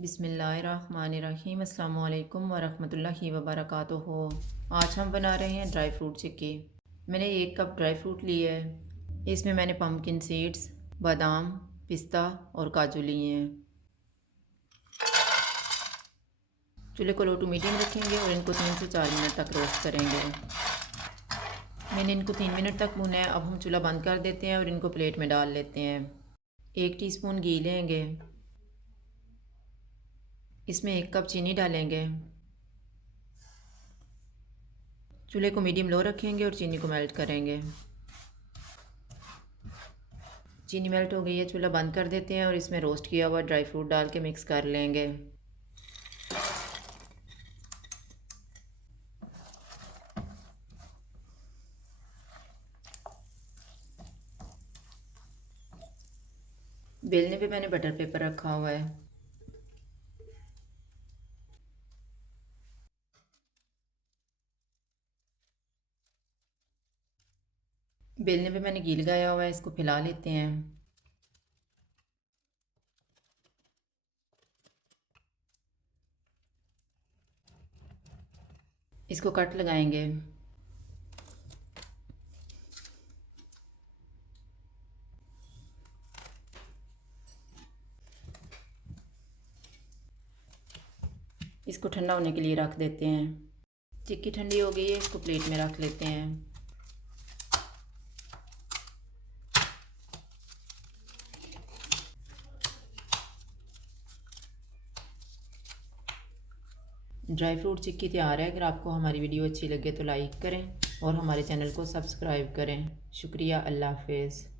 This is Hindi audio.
बिस्मिल्लाहिर्रहमानिर्रहीम अस्सलामु अलैकुम वरहमतुल्लाहि वबरकातुहू। आज हम बना रहे हैं ड्राई फ्रूट चिक्की। मैंने 1 कप ड्राई फ्रूट लिए है। इसमें मैंने पम्पकिन सीड्स, बादाम, पिस्ता और काजू लिए हैं। चूल्हे को लो टू मीडियम रखेंगे और इनको 3 से 4 मिनट तक रोस्ट करेंगे। मैंने इनको 3 मिनट तक भुना है। अब हम चूल्हा बंद कर देते हैं और इनको प्लेट में डाल लेते हैं। 1 टीस्पून घी लेंगे। इसमें 1 कप चीनी डालेंगे। चूल्हे को मीडियम लो रखेंगे और चीनी को मेल्ट करेंगे। चीनी मेल्ट हो गई है, चूल्हा बंद कर देते हैं और इसमें रोस्ट किया हुआ ड्राई फ्रूट डाल के मिक्स कर लेंगे। बेलने पे मैंने बटर पेपर रखा हुआ है। बेलने पे मैंने घी लगाया हुआ है, इसको फैला लेते हैं। इसको कट लगाएंगे। इसको ठंडा होने के लिए रख देते हैं। चिक्की ठंडी हो गई है, इसको प्लेट में रख लेते हैं। ड्राई फ्रूट चिक्की तैयार है। अगर आपको हमारी वीडियो अच्छी लगे तो लाइक करें और हमारे चैनल को सब्सक्राइब करें। शुक्रिया। अल्लाह हाफ़िज़।